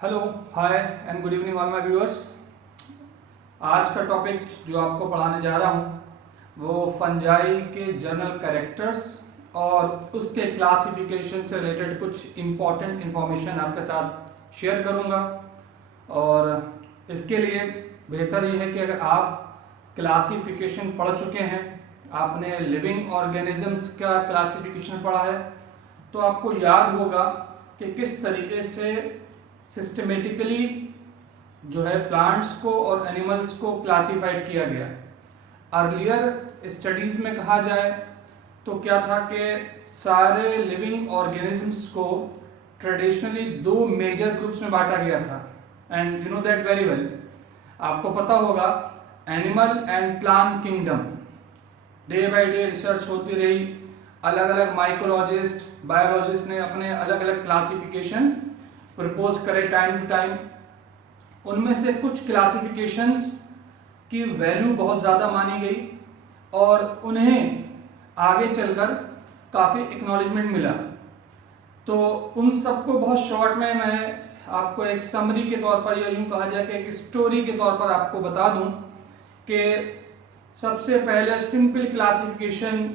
Hello, hi and good evening all my viewers. आज का topic जो आपको पढ़ाने जा रहा हूँ वो फंजाई के जनरल कैरेक्टर्स और उसके क्लासिफिकेशन से रिलेटेड कुछ इम्पॉर्टेंट इन्फॉर्मेशन आपके साथ शेयर करूँगा। और इसके लिए बेहतर ये है कि अगर आप क्लासिफिकेशन पढ़ चुके हैं, आपने लिविंग ऑर्गेनिजम्स का क्लासिफिकेशन पढ़ा है, तो आपको याद होगा कि किस तरीके से सिस्टमेटिकली जो है प्लांट्स को और एनिमल्स को क्लासिफाइड किया गया। अर्लियर स्टडीज में कहा जाए तो क्या था कि सारे लिविंग ऑर्गेनिजम्स को ट्रेडिशनली दो मेजर ग्रुप्स में बांटा गया था, and you know that very well. आपको पता होगा animal and plant kingdom, day by day research होती रही, अलग अलग माइकोलॉजिस्ट बायोलॉजिस्ट ने अपने अलग अलग क्लासिफिकेशंस प्रपोज करे टाइम टू टाइम। उनमें से कुछ क्लासिफिकेशंस की वैल्यू बहुत ज़्यादा मानी गई और उन्हें आगे चलकर काफ़ी एक्नॉलेजमेंट मिला। तो उन सबको बहुत शॉर्ट में मैं आपको एक समरी के तौर पर, या यूँ कहा जाए कि एक स्टोरी के तौर पर आपको बता दूं कि सबसे पहले सिंपल क्लासिफिकेशन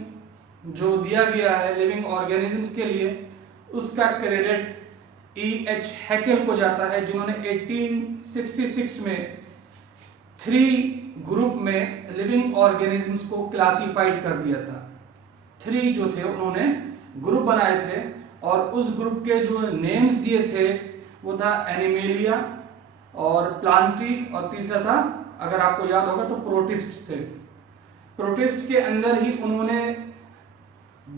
जो दिया गया है लिविंग ऑर्गेनिजम्स के लिए, उसका क्रेडिट E.H. हैकेल को जाता है, जिन्होंने 1866 में 3 ग्रुप में लिविंग ऑर्गेनिजम्स को क्लासिफाइड कर दिया था। 3 जो थे उन्होंने ग्रुप बनाए थे और उस ग्रुप के जो नेम्स दिए थे वो था एनिमेलिया और प्लांटी, और तीसरा था, अगर आपको याद होगा तो प्रोटिस्ट थे। प्रोटिस्ट के अंदर ही उन्होंने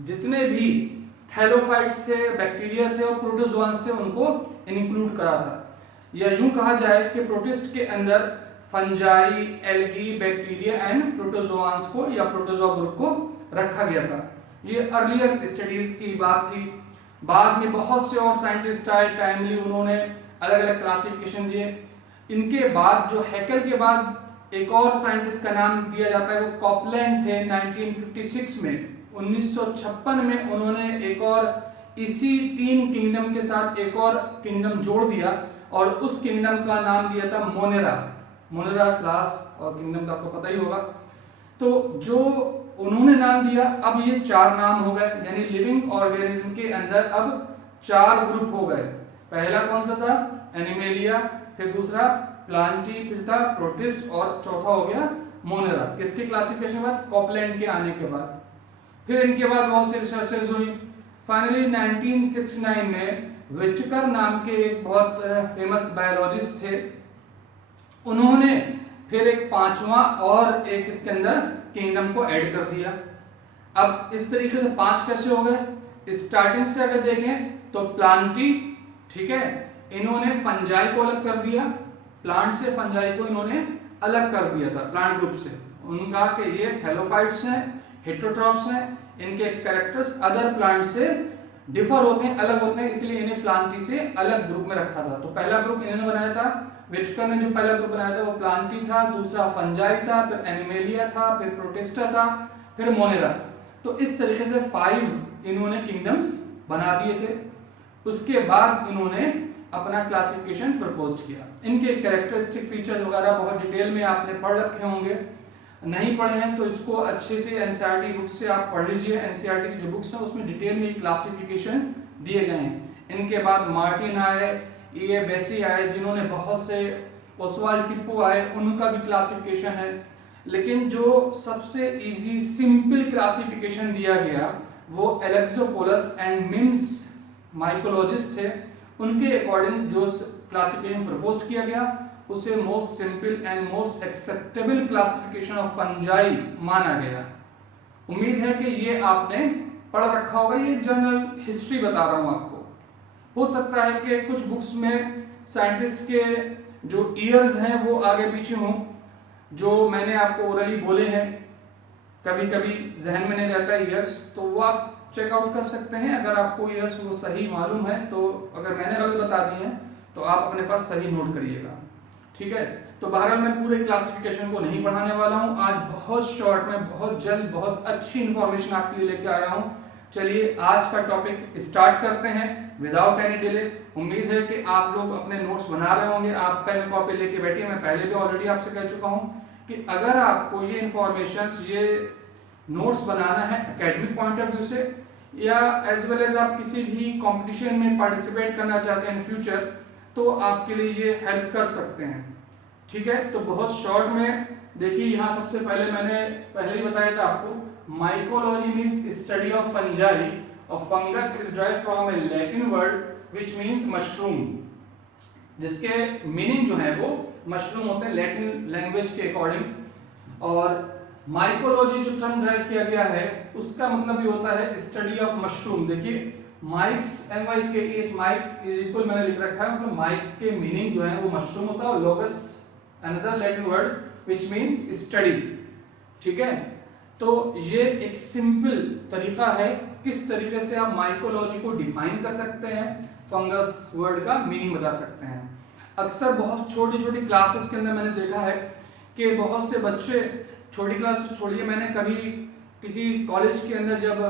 जितने भी थैलोफाइट्स से बैक्टीरिया थे और प्रोटोजोआन्स थे उनको इंक्लूड करा था। या यूं कहा जाए कि प्रोटिस्ट के अंदर फंजाई, एल्गी, बैक्टीरिया एंड प्रोटोजोआन्स को या प्रोटोजोआ ग्रुप को रखा गया था। ये अर्लियर स्टडीज की बात थी। बाद में बहुत से और साइंटिस्ट आए, टाइमली उन्होंने अलग अलग क्लासिफिकेशन दिए। इनके बाद जो हैकेल के बाद एक और साइंटिस्ट का नाम दिया जाता है, वो कॉपलैंड थे। 1956 में 1956 में उन्होंने एक और इसी 3 किंगडम के साथ एक और किंगडम जोड़ दिया और उस किंगडम का नाम दिया था मोनेरा। मोनेरा क्लास और किंगडम का आपको पता ही होगा। तो जो उन्होंने नाम दिया, अब ये 4 नाम हो गए, यानी लिविंग ऑर्गेनिज्म के अंदर अब 4 ग्रुप हो गए। पहला कौन सा था? एनिमेलिया, फिर दूसरा प्लांटी, फिर था प्रोटिस्ट और चौथा हो गया मोनेरा। किसके क्लासिफिकेशन बाद? कॉपलैंड के आने के बाद। फिर इनके बाद बहुत सी रिसर्चेस हुई। फाइनली 1969 में विटकर नाम के एक बहुत फेमस बायोलॉजिस्ट थे, उन्होंने फिर एक 5वां और एक इसके अंदर किंगडम को ऐड कर दिया। अब इस तरीके से 5 कैसे हो गए? स्टार्टिंग से अगर देखें तो प्लांटी, ठीक है, इन्होंने फंजाई को अलग कर दिया, प्लांट से फंजाई को इन्होंने अलग कर दिया था प्लांट ग्रुप से। उनका कि ये थैलोफाइट्स हैं, हेटेरोट्रॉफ्स हैं, इनके कैरेक्टर्स अदर प्लांट से डिफर होते हैं, अलग होते हैं, इसलिए इन्हें प्लांटी से अलग ग्रुप में रखा था। तो पहला ग्रुप इन्होंने बनाया था, विटकर ने जो पहला ग्रुप बनाया था वो प्लांटी था, दूसरा फंजाई था, फिर एनिमेलिया था, फिर प्रोटिस्टा था, फिर मोनेरा। तो इस तरीके से 5 इन्होंने किंगडम्स बना दिए थे। उसके बाद इन्होंने अपना क्लासिफिकेशन प्रपोज किया। इनके कैरेक्टरिस्टिक फीचर्स वगैरह बहुत डिटेल में आपने पढ़ रखे होंगे, नहीं पढ़े हैं तो इसको अच्छे से एनसीईआरटी बुक्स से आप पढ़ लीजिए। एनसीईआरटी की जो बुक्स हैं उसमें डिटेल में क्लासिफिकेशन दिए गए हैं। इनके बाद मार्टिन आए, ए बेसी आए, जिन्होंने बहुत से, ओसवाल्ड टिप्पो आए, उनका भी क्लासिफिकेशन है। लेकिन जो सबसे इजी सिंपल क्लासिफिकेशन दिया गया वो एलेक्सोपोलस एंड मिम्स माइकोलॉजिस्ट थे, उनके अकॉर्डिंग जो क्लासिफिकेशन प्रपोज किया गया उसे most simple and most acceptable classification of fungi माना गया। उम्मीद है कि ये आपने पढ़ रखा होगा। ये जनरल हिस्ट्री बता रहा हूं आपको। हो सकता है कि कुछ बुक्स में साइंटिस्ट के जो ईयर्स हैं वो आगे पीछे हों, जो मैंने आपको ओरली बोले हैं, कभी कभी जहन में नहीं रहता ईयर्स, तो वो आप चेकआउट कर सकते हैं। अगर आपको ईयर्स वो सही मालूम है तो, अगर मैंने गलत बता दिए हैं तो आप अपने पास सही नोट करिएगा, ठीक है। तो बहरहाल मैं पूरे क्लासिफिकेशन को नहीं पढ़ाने वाला हूं आज, बहुत शॉर्ट में, बहुत जल्द, बहुत अच्छी इंफॉर्मेशन आपके लिए लेके आया हूं। चलिए आज का टॉपिक स्टार्ट करते हैं। Without any delay. उम्मीद है कि आप लोग अपने नोट्स बना रहे होंगे, आप पेन कॉपी लेके बैठिए। मैं पहले भी ऑलरेडी आपसे कह चुका हूं कि अगर आपको ये इंफॉर्मेशन, ये नोट्स बनाना है एकेडमिक पॉइंट ऑफ व्यू से, या एज वेल एज आप किसी भी कंपटीशन में पार्टिसिपेट करना चाहते हैं इन फ्यूचर, तो आपके लिए ये हेल्प कर सकते हैं। ठीक है, तो बहुत शॉर्ट में देखिए, यहाँ सबसे पहले मैंने पहले ही बताया था आपको, mycology means study of fungi और fungus is derived from a Latin word which means mushroom, जिसके मीनिंग जो है वो मशरूम होते हैं लैटिन लैंग्वेज के अकॉर्डिंग। और माइकोलॉजी जो टर्म डिराइव किया गया है उसका मतलब ये होता है स्टडी ऑफ मशरूम। देखिए mykes, MIKES, mykes is equal मैंने लिख रखा है, मतलब माइक्स के मीनिंग जो है वो मशरूम होता है, और logos another Latin word which means study. ठीक है, तो ये एक सिंपल तरीका है किस तरीके से आप माइकोलॉजी को डिफाइन कर सकते हैं, फंगस वर्ड का मीनिंग बता सकते हैं। अक्सर बहुत छोटी छोटी क्लासेस के अंदर मैंने देखा है कि बहुत से बच्चे, छोटी क्लास छोड़िए, मैंने कभी किसी कॉलेज के अंदर जब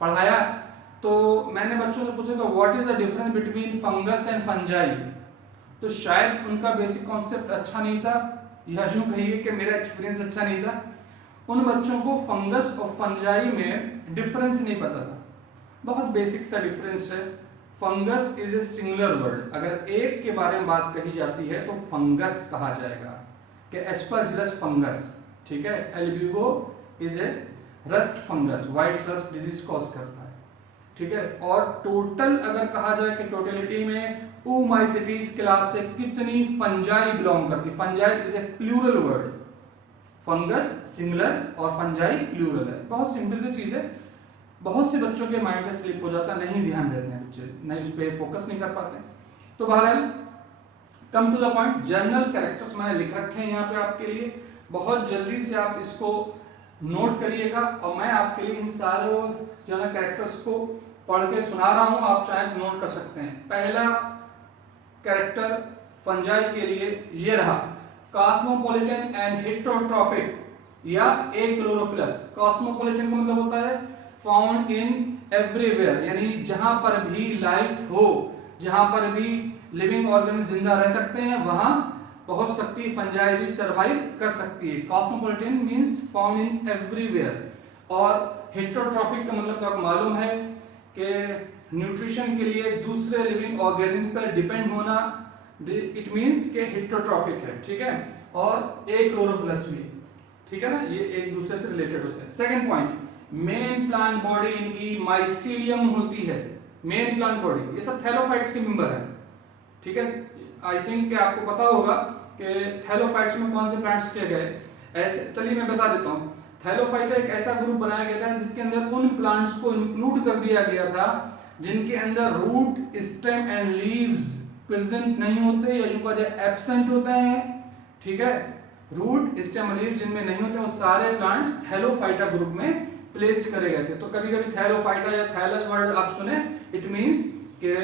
पढ़ाया तो मैंने बच्चों से पूछा था what is the difference between fungus and fungi, तो शायद उनका बेसिक कॉन्सेप्ट अच्छा नहीं था, या यूं कहिए कि मेरा एक्सपीरियंस अच्छा नहीं था। उन बच्चों को फंगस और फंजाई में डिफरेंस नहीं पता था। बहुत बेसिक सा डिफरेंस है। Fungus is a singular word, अगर एक के बारे में बात कही जाती है तो फंगस कहा जाएगा कि एस्परजिलस फंगस। ठीक है, Albugo is a rust fungus, white rust disease cause करता है। ठीक है, और टोटल अगर कहा जाए कि टोटलिटी में ओमाइसीटीज क्लास से कितनी फंजाई बिलोंग करती, fungi is a plural word, fungus singular और फंजाई प्लूरल है। बहुत सिंपल सी चीज है, बहुत से बच्चों के माइंड से स्लिप हो जाता है, नहीं ध्यान देते हैं बच्चे, नहीं उस पर फोकस नहीं कर पाते। तो बहरहाल come to the point, general characters मैंने लिख रखे हैं यहाँ पे आपके लिए, बहुत जल्दी से आप इसको नोट करिएगा, और मैं आपके लिए इन सारे जनरल कैरेक्टर्स को पढ़ के सुना रहा हूँ, आप चाहे नोट कर सकते हैं। पहला कैरेक्टर फंजाई के लिए ये रहा, कॉस्मोपॉलिटन एंड हेटेरोट्रॉफिक या एक्लोरोफिलस। कॉस्मोपॉलिटन का मतलब होता है फाउंड इन एवरीवेयर, यानी जहां पर भी लाइफ हो, जहां पर भी लिविंग ऑर्गेनिज्म जिंदा रह सकते हैं वहां पहुंच सकती है, फंजाई भी सर्वाइव कर सकती है। Cosmopolitan means found in everywhere. और हेटेरोट्रॉफिक का मतलब तो आपको मालूम है कि न्यूट्रिशन के लिए दूसरे लिविंग ऑर्गेनिज्म पर डिपेंड होना, इट मींस के हेटेरोट्रॉफिक है। ठीक है, और एक्लोरोफिलस भी, ठीक है ना, ये एक दूसरे से रिलेटेड होते हैं। Second point, main plant body इनकी माइसीलियम होती है। मेन प्लांट बॉडी, ये सब थैलोफाइट्स के मेंबर हैं। ठीक है, आई थिंक कि आपको पता होगा कि थैलोफाइट्स में कौन से प्लांट्स किए गए। ऐसे चलिए मैं बता देता हूँ। थैलोफाइट एक ऐसा ग्रुप बनाया गया था जिसके अंदर उन प्लांट्स को इंक्लूड कर दिया गया था जिनके अंदर root, stem and leaves present नहीं होते, या जो कहा जाए एब्सेंट होते हैं। ठीक है, रूट, स्टेम, लीव्स जिनमें नहीं होते वो सारे प्लांट्स थैलोफाइटा ग्रुप में प्लेस्ड करे गए थे। तो कभी कभी थैलोफाइटा या थैलस वर्ड आप सुने, इट मींस कि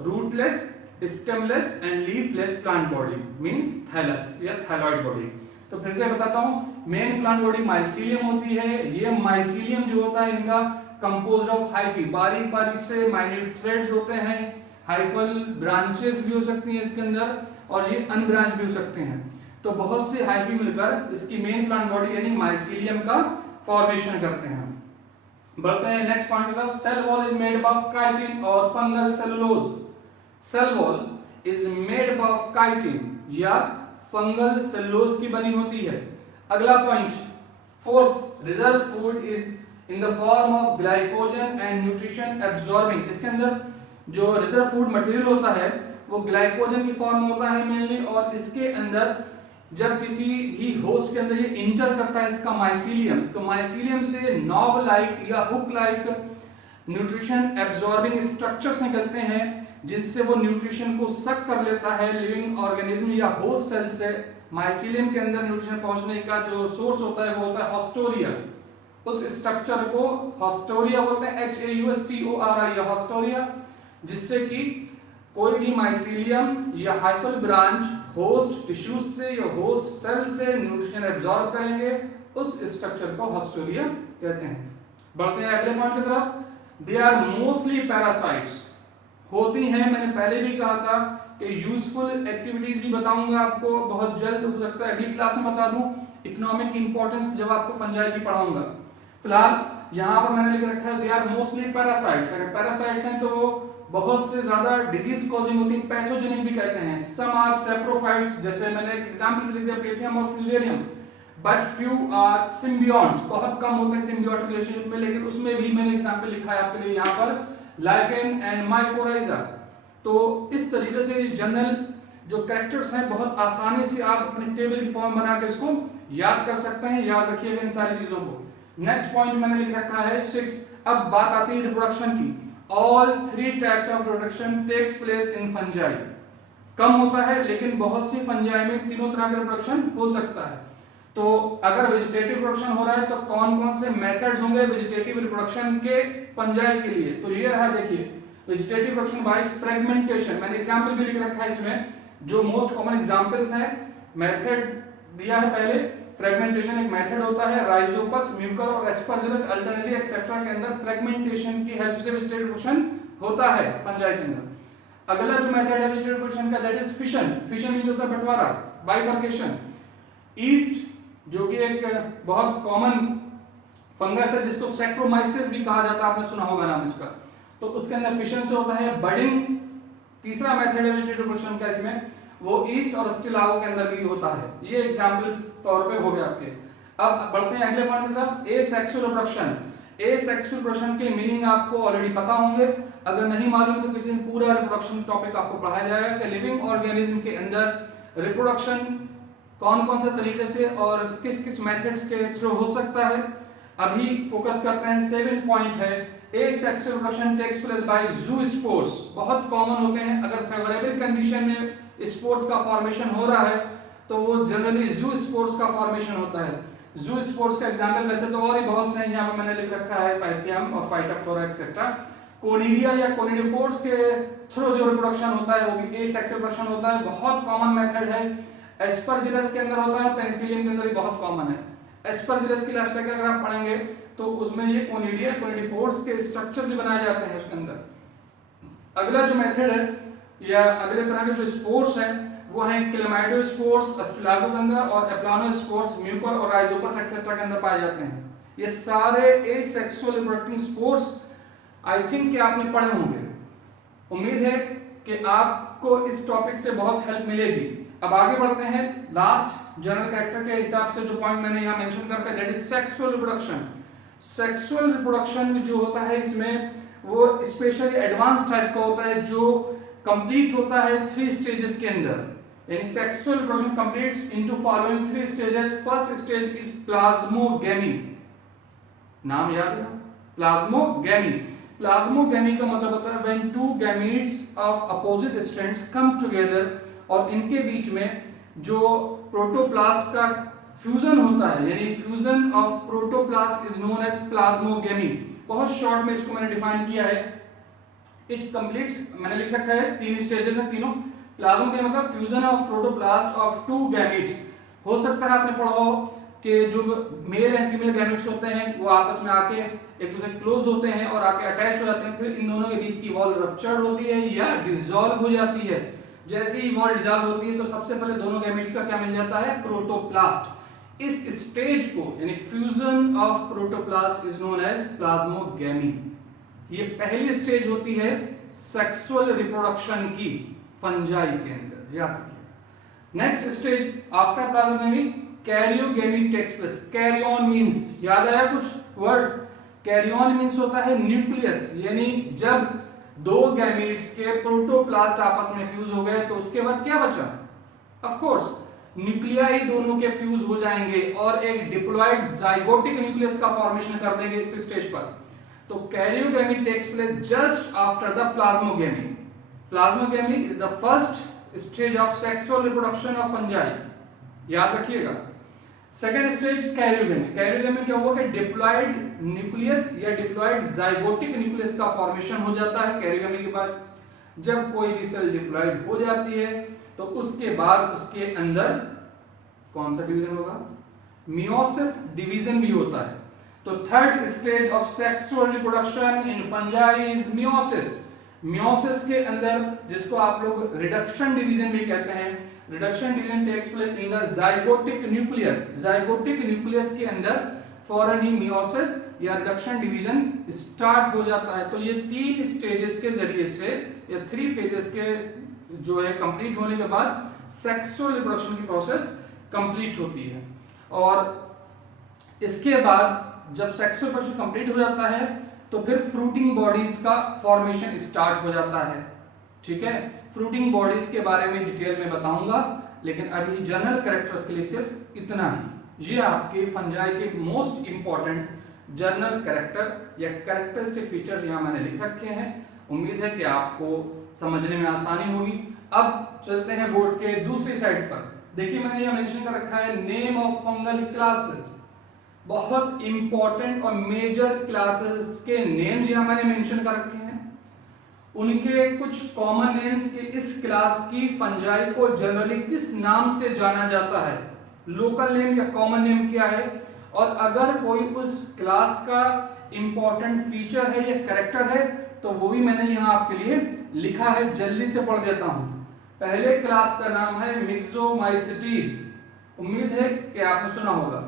rootless, stemless and leafless plant body means thallus या थैलॉइड बॉडी। तो फिर से बताता हूं, मेन प्लांट बॉडी माइसीलियम होती है। ये माइसीलियम जो होता है इनका कंपोज्ड ऑफ हाइफी, बारीक बारीक से माइन्यूट थ्रेड्स होते हैं। हाइफल ब्रांचेस भी हो सकती हैं इसके अंदर, और ये अनब्रांच भी हो सकते हैं। तो बहुत से हाइफी मिलकर इसकी मेन प्लांट बॉडी यानी माइसीलियम का फॉर्मेशन करते हैं। बढ़ते हैं नेक्स्ट पॉइंट की तरफ। Cell wall is made of chitin और fungal cellulose. Cell wall is made of chitin या फंगल सेलुलोज की बनी होती है। अगला point, fourth, reserve food is in the form of glycogen and nutrition absorbing. इसके अंदर जो रिजर्व फूड मटेरियल होता है वो ग्लाइकोजन की फॉर्म में होता है मेनली, और इसके अंदर जब किसी भी होस्ट के अंदर ये इंटर करता है इसका माइसीलियम, तो माइसीलियम से नॉब लाइक या hook like nutrition absorbing structures निकलते हैं जिससे वो न्यूट्रिशन को सक कर लेता है लिविंग ऑर्गेनिज्म या होस्ट सेल से। माइसीलियम के अंदर न्यूट्रिशन पहुंचने का जो सोर्स होता है वो होता है हॉस्टोरिया। उस स्ट्रक्चर को हॉस्टोरिया बोलते हैं, HAUSTORIA या हॉस्टोरिया, जिससे कि कोई भी माइसीलियम या हाइफल ब्रांच होस्ट टिश्यूज से या होस्ट सेल से न्यूट्रिशन एब्सॉर्ब करेंगे, उस स्ट्रक्चर को हॉस्टोरिया कहते हैं। बढ़ते हैं अगले पॉइंट की तरफ। They are mostly parasites. होती हैं। मैंने पहले भी कहा था कि यूजफुल एक्टिविटीज भी बताऊंगा आपको बहुत जल्द, हो सकता है अगली क्लास में बता दूं। इकोनॉमिक इंपॉर्टेंस जब आपको फंजाई की पढ़ाऊंगा। फिलहाल यहाँ पर मैंने लिख रखा है दे आर मोस्टली पैरासाइट्स। अगर पैरासाइट्स हैं तो वो बहुत से ज्यादा डिजीज कॉजिंग होती है, पैथोजेनिक भी कहते हैं। सम आर सैप्रोफाइट्स, जैसे मैंने एक एग्जांपल लिख दिया पेथियम और Fusarium, but few are symbiotes, बहुत कम होते हैं सिम्बियोटिक रिलेशनशिप में, लेकिन उसमें भी मैंने एग्जांपल लिखा है आपके लिए यहाँ पर लाइकेन एंड माइकोराइजा। तो इस तरीके से जनरल जो कैरेक्टर्स हैं बहुत आसानी से आप अपने टेबल की फॉर्म बना के इसको याद कर सकते हैं। याद रखिएगा इन सारी चीजों को। नेक्स्ट पॉइंट मैंने लिख रखा है 6। अब बात आती है रिप्रोडक्शन की। All 3 types of reproduction takes place in fungi. कम होता है लेकिन बहुत सी फंजाई में तीनों तरह का रिप्रोडक्शन हो सकता है। तो अगर वेजिटेटिव रिप्रोडक्शन हो रहा है तो कौन कौन से मेथड्स होंगे वेजिटेटिव रिप्रोडक्शन के फंजाई के लिए? तो ये रहा, देखिए वेजिटेटिव रिप्रोडक्शन बाय फ्रेगमेंटेशन। मैंने एग्जांपल भी लिख रखा है इसमें, जो मोस्ट कॉमन एग्जांपल्स हैं। मेथड दिया है पहले, फ्रेगमेंटेशन एक मेथड होता है। राइजोपस, म्यूकर और एस्परजिलस अल्टरनेटली एक्सेट्रा के अंदर फ्रेगमेंटेशन की हेल्प से वेजिटेटिव रिप्रोडक्शन होता है फंजाई के अंदर। अगला जो मेथड है वेजिटेटिव रिप्रोडक्शन का that is fission. Fission means होता है बंटवारा, बाइफर्केशन। ईस्ट जो कि एक बहुत कॉमन फंगस है जिसको सैक्रोमाइसिस भी कहा जाता है, आपने सुना होगा नाम इसका। तो उसके अंदर फिशन से होता है बडिंग। तीसरा मेथड है वेजिटेटिव रिप्रोडक्शन का इसमें, वो ईस्ट और स्टिलाओ के अंदर भी होता है। ये एग्जांपल्स तौर पे हो गए आपके। अब बढ़ते हैं अगले पॉइंट की तरफ, एसेक्सुअल रिप्रोडक्शन। एसेक्सुअल रिप्रोडक्शन के मीनिंग आपको ऑलरेडी पता होंगे, अगर नहीं मालूम तो किसी दिन पूरा रिप्रोडक्शन टॉपिक आपको पढ़ाया जाएगा कि लिविंग ऑर्गेनिज्म के अंदर रिप्रोडक्शन कौन कौन से तरीके से और किस किस मेथड्स के थ्रू हो सकता है। अभी फोकस करते हैं 7 पॉइंट है asexual reproduction takes place by zoospores. बहुत कॉमन होते हैं, अगर फेवरेबल कंडीशन में स्पोर्स का फॉर्मेशन हो रहा है तो वो जनरली ज़ूस्पोर्स का फॉर्मेशन होता है। ज़ूस्पोर्स का एग्जांपल वैसे तो और भी बहुत से हैं, यहाँ पर मैंने लिख रखा है पाइथियम और फाइटोप्थोरा एक्सेट्रा। कोनिडिया या कोनिडियोफोर्स के थ्रू जो रिप्रोडक्शन होता है वो भी एसेक्सुअल रिप्रोडक्शन होता है, बहुत कॉमन मेथड है। एस्परजिलस के अंदर होता है, पेनिसिलियम के अंदर भी बहुत कॉमन है। एस्परजिलस की लाइफ साइकिल अगर आप पढ़ेंगे तो उसमें ये कोनिडिया कोनिडियोफोर्स के स्ट्रक्चर्स बनाए जाते हैं उसके अंदर। अगला जो मेथड है या अगले तरह के जो स्पोर्स हैं वो हैं क्लेमाइडोस्पोर्स अस्टिलागो के अंदर और एप्लानोस्पोर्स म्यूकर और राइजोपस एक्सेट्रा के अंदर पाए जाते हैं। ये सारे एसेक्सुअल रिप्रोडक्टिंग स्पोर्स आई थिंक कि आपने पढ़े होंगे। उम्मीद है कि आपको इस टॉपिक से बहुत हेल्प मिलेगी। अब आगे बढ़ते हैं लास्ट जनरल कैरेक्टर के हिसाब से जो पॉइंट मैंने यहाँ मेंशन करके that is sexual reproduction. Sexual reproduction जो होता है इसमें वो स्पेशली एडवांस टाइप का होता है जो कंप्लीट होता है 3 स्टेजेस के अंदर। यानी sexual reproduction completes into following 3 stages. First stage is plasmogamy. नाम याद है, प्लाज्मोगैमी। प्लाज्मोगैमी का मतलब होता है when 2 gametes of opposite strands come together और इनके बीच में जो प्रोटोप्लास्ट का फ्यूजन होता है, यानी fusion of protoplast is known as plasmogamy. बहुत शॉर्ट में इसको मैंने डिफाइन किया है। इट कंप्लीट्स, मैंने लिख रखा है 3 स्टेजेस हैं तीनों। प्लाज्मोगैमी मतलब fusion of protoplast of 2 gametes. हो सकता है आपने पढ़ा हो कि जो मेल एंड फीमेल गैमेट्स होते हैं वो आपस में आके एक दूसरे क्लोज होते हैं और आके अटैच हो जाते हैं, फिर इन दोनों के बीच की वॉल रप्चर्ड होती है या डिसॉल्व हो जाती है। जैसे ही वॉल डिसॉल्व होती है तो सबसे पहले दोनों गैमेट्स का क्या मिल जाता है, प्रोटोप्लास्ट। इस स्टेज को यानी fusion of protoplast is known as plasmogamy. ये पहली स्टेज होती है सेक्सुअल रिप्रोडक्शन की फंजाई के अंदर, याद रखिए। Next stage after plasmogamy karyogamy takes place. Karyon means, याद आया कुछ वर्ड? कैरियन मींस होता है न्यूक्लियस, यानी जब 2 गैमीट्स के प्रोटोप्लास्ट आपस में फ्यूज हो गए तो उसके बाद क्या बचा? ऑफ कोर्स न्यूक्लियाई दोनों के फ्यूज हो जाएंगे और एक डिप्लॉयड जाइगोटिक न्यूक्लियस का फॉर्मेशन कर देंगे इस स्टेज पर। तो karyogamy takes place just after the plasmogamy. Plasmogamy is the first stage of sexual reproduction of fungi, याद रखिएगा। Second stage karyogamy. कैरियोगैमी क्या हुआ कि डिप्लॉयड न्यूक्लियस या डिप्लॉयड जाइगोटिक न्यूक्लियस का फॉर्मेशन हो जाता है कैरियोगैमी के बाद। जब कोई भी सेल डिप्लॉयड हो जाती है तो उसके बाद उसके अंदर कौन सा डिवीजन होगा? मियोसिस डिवीजन भी होता है। तो third stage of sexual reproduction in fungi is meiosis. Meiosis के अंदर, जिसको आप लोग रिडक्शन डिवीजन भी कहते हैं, reduction division takes place in the zygotic nucleus. Zygotic nucleus के अंदर फौरन ही मियोसिस या रिडक्शन डिवीजन स्टार्ट हो जाता है। तो ये 3 स्टेजेस के जरिए से या 3 फेजेस के जो है कंप्लीट होने के बाद सेक्सुअल रिप्रोडक्शन की प्रोसेस कंप्लीट होती है। और इसके बाद जब सेक्सुअल रिप्रोडक्शन कंप्लीट हो जाता है तो फिर फ्रूटिंग बॉडीज का फॉर्मेशन स्टार्ट हो जाता है। ठीक है, फ्रूटिंग बॉडीज के बारे में डिटेल में बताऊंगा, लेकिन अभी जनरल कैरेक्टर्स के लिए सिर्फ इतना ही। ये आपके फंजाई के मोस्ट इंपॉर्टेंट जनरल कैरेक्टर या कैरेक्टरिस्टिक फीचर्स यहाँ मैंने लिख रखे हैं। उम्मीद है कि आपको समझने में आसानी होगी। अब चलते हैं बोर्ड के दूसरी साइड पर। देखिए मैंने यहाँ मेंशन कर रखा है नेम ऑफ फंगल क्लासेस। बहुत इंपॉर्टेंट और मेजर क्लासेस के नेम्स यहाँ मैंने मेंशन कर रखे हैं। उनके कुछ कॉमन नेम्स के इस क्लास की फंजाई को जनरली किस नाम से जाना जाता है, लोकल नेम या कॉमन नेम क्या है, और अगर कोई उस क्लास का इंपॉर्टेंट फीचर है या कैरेक्टर है तो वो भी मैंने यहाँ आपके लिए लिखा है। जल्दी से पढ़ देता हूँ। पहले क्लास का नाम है मिक्सोमाइसीटीज। उम्मीद है कि आपने सुना होगा।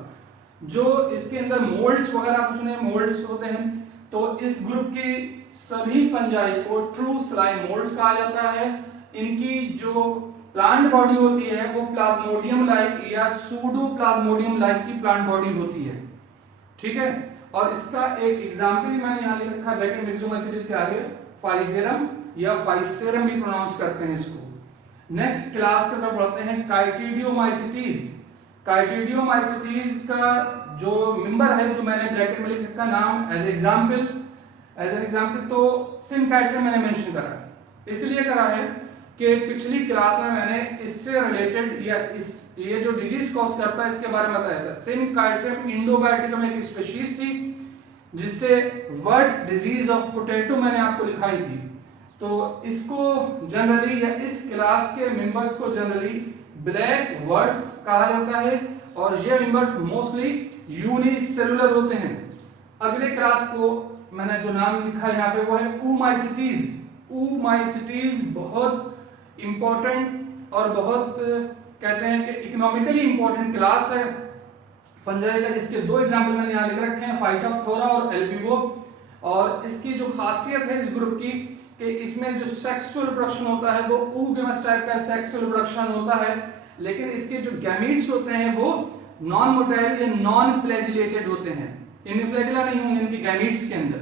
जो इसके अंदर मोल्ड्स वगैरह आपने सुने, मोल्ड्स होते हैं, तो इस ग्रुप की सभी फंजाई को ट्रू स्लाइम मोल्ड्स कहा जाता है। इनकी जो प्लांट बॉडी होती है वो प्लाज्मोडियम लाइक या सूडो प्लाज्मोडियम लाइक की प्लांट बॉडी होती है। ठीक है, और इसका एक एग्जांपल मैंने यहाँ लिख रखा है ब्रैकेट मिक्सोमाइसीटीज के आगे, फाइसेरम या फाइसेरम भी प्रोनाउंस करते हैं इसको। नेक्स्ट क्लास की तरफ बढ़ते हैं काइटिडियोमाइसीटीज। काइटिडियोमाइसीटीज का जो मेंबर है जो मैंने ब्रैकेट में लिख रखा नाम एज एन एग्जांपल तो सिनकाइट्रियम मैंने मेंशन करा है। इसलिए करा है कि पिछली क्लास में मैंने इससे रिलेटेड या ये जो डिजीज कॉज करता है इसके बारे में बताया था। सिनकाइट्रियम इंडोबायोटिकम एक स्पीशीज थी जिससे वर्ट डिजीज ऑफ पोटैटो मैंने आपको लिखाई थी। तो इसको जनरली या इस क्लास के मेंबर्स को जनरली ब्लैक वर्ड्स कहा जाता है और ये मेंबर्स मोस्टली यूनिसेलुलर होते हैं। अगले क्लास को मैंने जो नाम लिखा है यहाँ पे वो है oomaicites। oomaicites बहुत इंपॉर्टेंट और बहुत कहते हैं कि इकोनॉमिकली इंपॉर्टेंट क्लास है फंजाई का, जिसके 2 एग्जांपल मैंने यहाँ लिख रखे हैं, फाइटोप्थोरा और एल्ब्यूगो। और इसकी जो खासियत है इस ग्रुप की कि इसमें जो सेक्सुअल रिप्रोडक्शन होता है वो oogamous टाइप का सेक्सुअल रिप्रोडक्शन होता है, लेकिन इसके जो गैमीट्स होते हैं वो नॉन मोटाइल या नॉन फ्लैजिलेटेड होते हैं। इनमें फ्लैजिला नहीं होंगे इनके गैमीट्स के अंदर।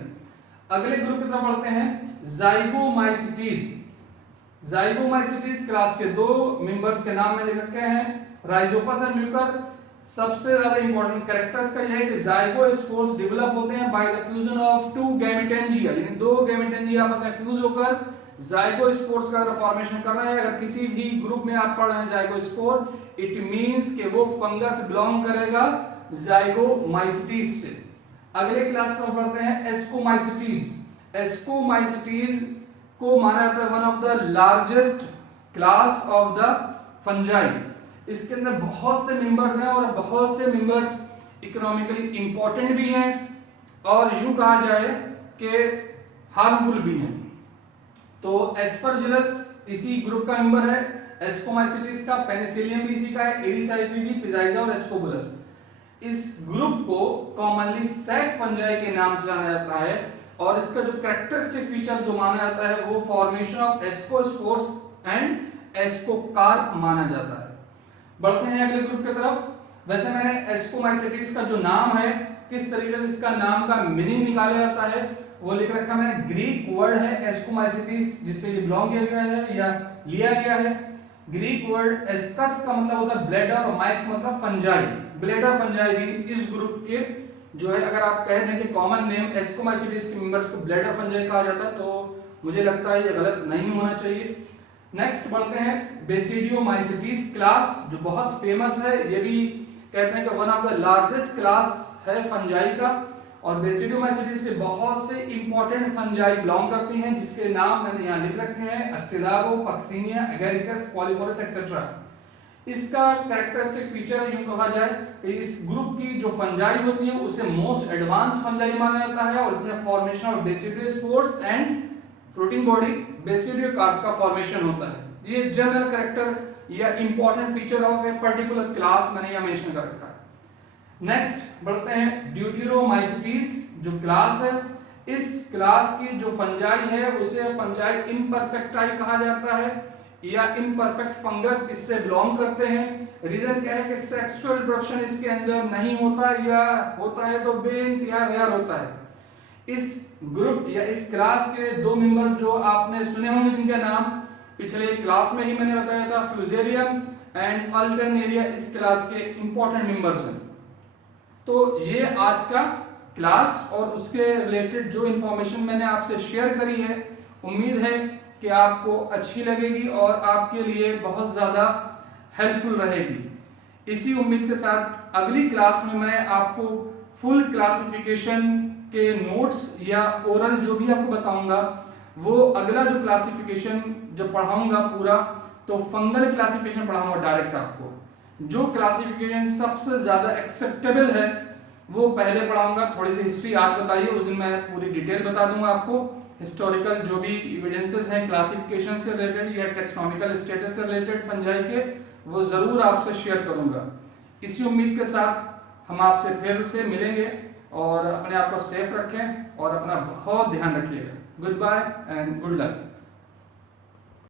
अगले ग्रुप की तरफ बढ़ते हैं जाइगोमाइसीटीज। जाइगोमाइसीटीज क्लास के 2 मेंबर्स के नाम मैंने लिख रखे हैं, राइजोपस और म्यूकर। सबसे ज्यादा इंपॉर्टेंट कैरेक्टर्स का यह है कि जाइगोस्पोर्स डेवलप होते हैं by the fusion of 2 gametangia, यानी 2 गैमेटेंजिया आपस में फ्यूज होकर जाइगोस्पोर्स का फॉर्मेशन कर रहे हैं। अगर किसी भी ग्रुप में आप पढ़ रहे हैं जाइगोस्पोर, इट मींस कि वो फंगस बिलोंग करेगा जाइगोमाइसीटीज से। अगले क्लास में पढ़ते हैं एस्कोमाइसीटीज। एस्कोमाइसीटीज को माना जाता है one of the largest class of the fungi. इसके अंदर बहुत से मेंबर्स हैं और बहुत से मेंबर्स इकोनॉमिकली इंपॉर्टेंट भी हैं और यूं कहा जाए कि हार्मफुल भी हैं। तो एस्परजिलस इसी ग्रुप का मेंबर है, एस्कोमाइसीटीज का पेनिसिलियम भी इसी का है, एरिसाइफिडी, पिजाइजा और एस्कोबुलस। इस ग्रुप को कॉमनली सैक फंजाई के नाम से जाना जाता है और इसका जो कैरेक्टरिस्टिक फीचर जो माना जाता है वो formation of ascospores and ascocarp माना जाता है। बढ़ते हैं अगले ग्रुप की तरफ। वैसे मैंने एस्कोमाइसीटीज का जो नाम है, किस तरीके से इसका नाम का मीनिंग निकाला जाता है वो लिख रखा मैंने। ग्रीक वर्ड है एस्कोमाइसीटीज जिससे ये बिलोंग किया गया है या लिया गया है। ग्रीक वर्ड एस्कस का मतलब होता है ब्लेडर और माइक्स मतलब फंजाई। ब्लेडर फंजाई भी इस ग्रुप के जो है, अगर आप कह दें कि कॉमन नेम एस्कोमाइसीटीज के मेंबर्स को ब्लेडर फंजाई कहा जाता है तो मुझे लगता है ये गलत नहीं होना चाहिए। नेक्स्ट बढ़ते हैं बेसिडियोमाइसीटीज क्लास, जो बहुत फेमस है। ये भी कहते हैं कि one of the largest class है फंजाई का और बेसिडियोमाइसीटीज से बहुत से इंपॉर्टेंट फंजाई बिलोंग करती हैं जिसके नाम मैंने यहाँ लिख रखे हैं, एस्टेरागो, पक्सिनिया, एगेरिकस, पॉलीमोरस एक्सेट्रा। इसका कैरेक्टरिस्टिक फीचर यूं कहा जाए कि इस ग्रुप की जो फंजाई होती है उसे मोस्ट एडवांस फंजाई माना जाता है और इसमें formation of basidiospores and fruiting body basidio carp का फॉर्मेशन होता है। ये जनरल कैरेक्टर या important feature of a particular class मैंने यहां मेंशन कर रखा है। नेक्स्ट बढ़ते हैं ड्यूटेरोमाइसीटीज जो क्लास है। इस क्लास की जो फंजाई है उसे फंजाई इम्परफेक्टाई कहा जाता है या इम्परफेक्ट फंगस इससे बिलोंग करते हैं। रीजन क्या है कि सेक्सुअल रिप्रोडक्शन इसके अंदर नहीं होता या होता है तो बेइंतहा रेयर होता है। इस ग्रुप या इस क्लास के दो मेंबर्स जो आपने सुने होंगे जिनका नाम पिछले क्लास में ही मैंने बताया था, फ्यूजेरियम एंड अल्टरनेरिया इस क्लास के इंपॉर्टेंट मेंबर्स हैं। तो ये आज का क्लास और उसके रिलेटेड जो इंफॉर्मेशन मैंने आपसे शेयर करी है, उम्मीद है कि आपको अच्छी लगेगी और आपके लिए बहुत ज़्यादा हेल्पफुल रहेगी। इसी उम्मीद के साथ अगली क्लास में मैं आपको फुल क्लासिफिकेशन के नोट्स या ओरल जो भी आपको बताऊंगा, वो अगला जो क्लासिफिकेशन जब पढ़ाऊंगा पूरा, तो फंगल क्लासिफिकेशन पढ़ाऊंगा डायरेक्ट आपको। जो क्लासिफिकेशन सबसे ज़्यादा एक्सेप्टेबल है वो पहले पढ़ाऊंगा। थोड़ी सी हिस्ट्री आज बताइए, उस दिन मैं पूरी डिटेल बता दूंगा आपको। हिस्टोरिकल जो भी एविडेंसेस हैं क्लासिफिकेशन से रिलेटेड या टेक्सोनॉमिकल स्टेटस से रिलेटेड फंजाई के, वो ज़रूर आपसे शेयर करूंगा। इसी उम्मीद के साथ हम आपसे फिर से मिलेंगे और अपने आप को सेफ रखें और अपना बहुत ध्यान रखिएगा। Good bye and good luck.